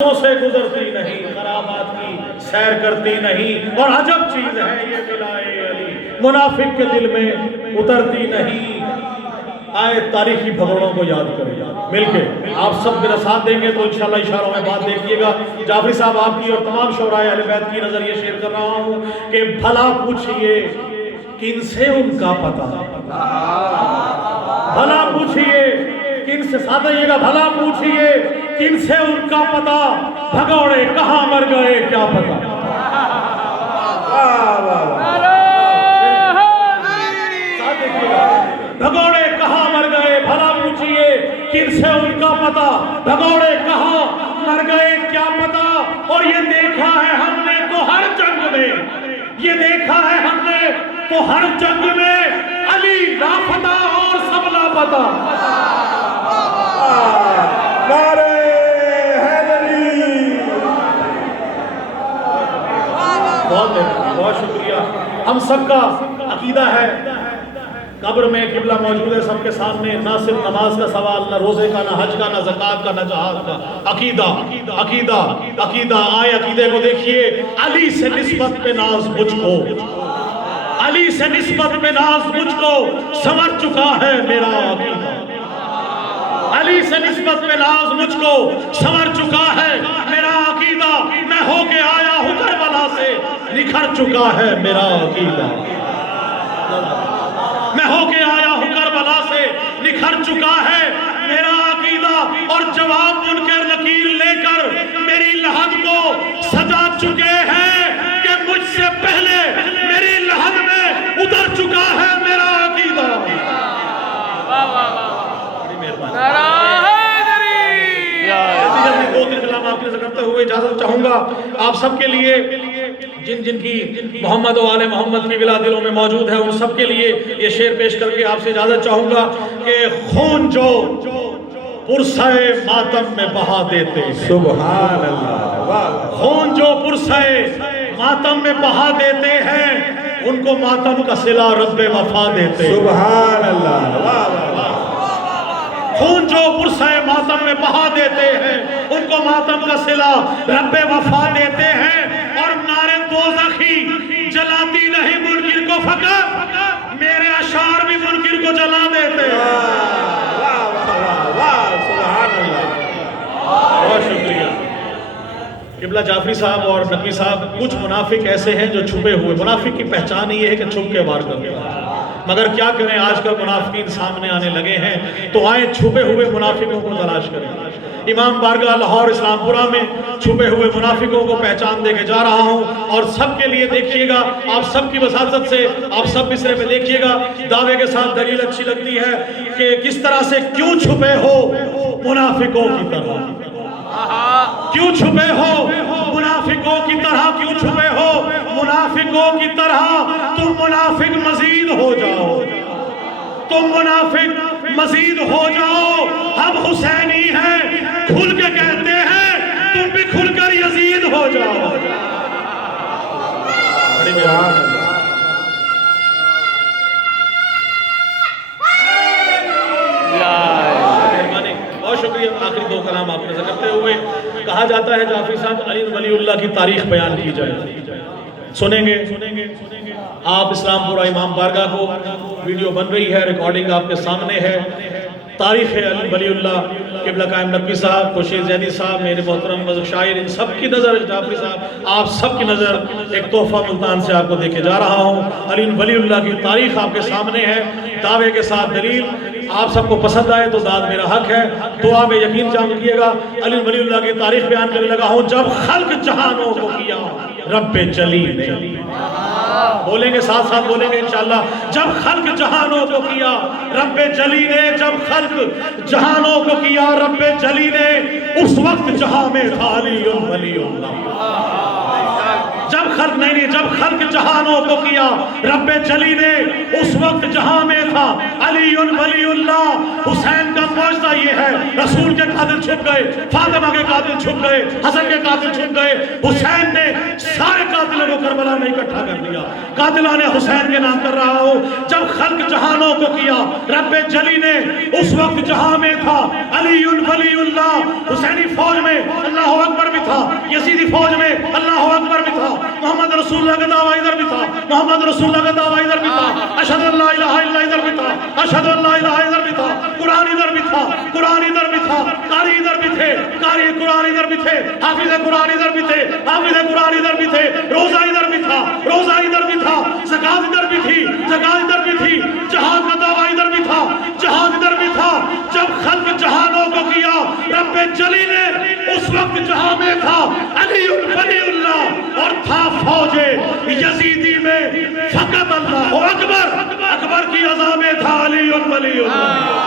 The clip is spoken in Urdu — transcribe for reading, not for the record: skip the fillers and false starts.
سے گزرتی نہیں، خرابات کی سیر کرتی نہیں، اور عجب چیز ہے یہ بلائے علی منافق کے دل میں اترتی نہیں۔ آئے تاریخی بھگوڑوں کو یاد کریں مل کے، آپ سب میرا ساتھ دیں گے تو انشاءاللہ اشاروں میں بات دیکھیے گا۔ جعفری صاحب آپ کی اور تمام شعراء اہل بیت کی نظر یہ شیئر کر رہا ہوں کہ بھلا پوچھئے کن سے ان کا پتہ، بھلا پوچھئے کن سے، ساتھ رہیے گا، بھلا پوچھئے کن سے ان کا پتہ، بھگوڑے کہاں مر گئے کیا پتہ۔ بھگوڑے کہاں مر گئے بھلا پوچھئے کن سے ان کا پتہ، بھگوڑے کہاں مر گئے کیا پتہ۔ اور یہ دیکھا ہے ہم نے تو ہر جنگ میں، یہ دیکھا ہے ہم نے تو ہر جنگ میں، علی لاپتہ اور سب لاپتہ۔ نعرہ حیدری، بہت شکریہ۔ ہم سب کا عقیدہ ہے قبر میں قبلہ موجود ہے سب کے سامنے، نہ صرف نماز کا سوال، نہ روزے کا، نہ حج کا، نہ زکوٰۃ کا، نہ جہاد کا، عقیدہ عقیدہ عقیدہ۔ آئے عقیدے کو دیکھیے، علی سے نسبت پہ ناز مجھ کو، علی سے نسبت پہ ناز مجھ کو سمجھ چکا ہے میرا عقیدہ، علی سے نسبت پہ ناز مجھ کو سمجھ چکا ہے میرا عقیدہ، میں ہو کے آیا ہوں کربلا سے نکھر چکا ہے میرا عقیدہ، میں ہو کے آیا ہوں کربلا سے نکھر چکا ہے میرا عقیدہ۔ اور جواب منکر نکیر لے کر میری لحد کو سجا چکے ہیں کہ مجھ سے پہلے میری لحد میں اتر چکا ہے میرا عقیدہ۔ دو تین کلام آپ کے ذکر کرتے ہوئے اجازت چاہوں گا آپ سب کے لیے، جن جن کی محمد و آل محمد کی ولا دلوں میں موجود ہے، ان سب کے لیے یہ شعر پیش کر کے آپ سے اجازت چاہوں گا کہ خون جو پرسہ ماتم میں بہا دیتے، سبحان اللہ، خون جو پرسہ ماتم میں بہا دیتے ہیں، ان کو ماتم کا صلہ رب وفا دیتے، سبحان اللہ، خون جو پرسہ ماتم میں بہا دیتے ہیں، ان کو ماتم کا صلہ رب وفا دیتے ہیں۔ اور نعرے دوزخی جلاتی نہیں منکر کو فقط، میرے اشعار بھی منکر کو جلا دیتے ہیں۔ بہت شکریہ قبلہ جعفری صاحب اور نقوی صاحب۔ کچھ منافق ایسے ہیں جو چھپے ہوئے، منافق کی پہچان یہ ہے کہ چھپ کے وار کرتے ہیں، مگر کیا کریں آج کل منافقین سامنے آنے لگے ہیں، تو آئیں چھپے ہوئے منافقوں کو تلاش کریں۔ امام بارگاہ لاہور اسلام پورہ میں چھپے ہوئے منافقوں کو پہچان دے کے جا رہا ہوں، اور سب کے لیے دیکھیے گا، آپ سب کی وساطت سے آپ سب مصرے میں دیکھیے گا، دعوے کے ساتھ دلیل اچھی لگتی ہے کہ کس طرح سے کیوں چھپے ہو منافقوں کی طرح، کیوں چھپے ہو منافقوں کی طرح، کیوں چھپے ہو منافقوں کی طرح، تم منافق مزید ہو جاؤ، تم منافق مزید ہو جاؤ، ہم حسینی ہیں کھل کے کہتے ہیں، تم بھی کھل کر یزید ہو جاؤ۔ بہت شکریہ۔ آخری دو کلام آپ نظر کرتے ہوئے، کہا جاتا ہے جعفری صاحب علی ولی اللہ کی تاریخ بیان کی جائے، سنیں گے آپ اسلام پورہ امام بارگاہ کو، ویڈیو بن رہی ہے، ریکارڈنگ آپ کے سامنے ہے، تاریخ علی ولی اللہ قبلہ قائم نقوی صاحب، خورشید زیدی صاحب، میرے محترم بزرگ شاعر، ان سب کی نظر، جعفری صاحب آپ سب کی نظر ایک تحفہ ملتان سے آپ کو دے کے جا رہا ہوں۔ علی ولی اللہ کی تاریخ آپ کے سامنے ہے، دعوے کے ساتھ دلیل، آپ سب کو پسند آئے تو داد میرا حق ہے، دعا میں یقین جان رکھیے گا۔ علی ولی اللہ کی تاریخ بیان کرنے لگا ہوں، جب خلق جہانوں کو کیا رب جلی نے، بولیں گے ساتھ ساتھ بولیں گے انشاءاللہ، جب خلق جہانوں کو کیا رب جلی نے، جب خلق جہانوں کو کیا رب جلی نے، اس وقت جہاں میں تھا علی ولی اللہ، جب جب خلق جہانوں کو کیا رب جلی نے اس وقت جہاں میں تھا علی ولی اللہ. حسین کا معجزہ یہ ہے رسول کے قاتل چھپ گئے, فاطمہ کے قاتل چھپ گئے, حسن کے قاتل چھپ گئے. حسین نے سارے قاتلوں کو کربلا میں اکٹھا کر دیا. قاتلان حسین کے نام کر رہا ہوں. جب خلق جہانوں کو کیا رب جلی نے اس وقت جہاں میں تھا علی ولی اللہ. حسینی فوج میں اللہ اکبر بھی تھا, یزیدی فوج میں اللہ اکبر بھی تھا, محمد رسول اللہ کا دعویٰ ادھر بھی تھا, محمد رسول اللہ کا دعویٰ ادھر بھی تھا, اشہد ان لا الہ الا ادھر بھی تھا, اشہد ان لا الہ ادھر بھی تھا, قرآن ادھر بھی تھا, قرآن ادھر بھی تھا, قاری ادھر بھی تھے, قاری قرآن ادھر بھی تھے, حافظ قرآن ادھر بھی تھے, حافظ قرآن ادھر بھی تھے, روزہ ادھر بھی تھا, روزہ ادھر بھی تھا, زکات ادھر بھی تھی, زکات ادھر بھی تھی, جہاد کا دعویٰ ادھر بھی تھا, جہاد ادھر بھی تھا. جب خلق جہانوں کو کیا رب جلی نے اس وقت جہاں میں تھا علی ولی اللہ اور تھا فوج یزیدی میں فقط اللہ اکبر. اکبر کی عزا میں تھا علی ولی اللہ.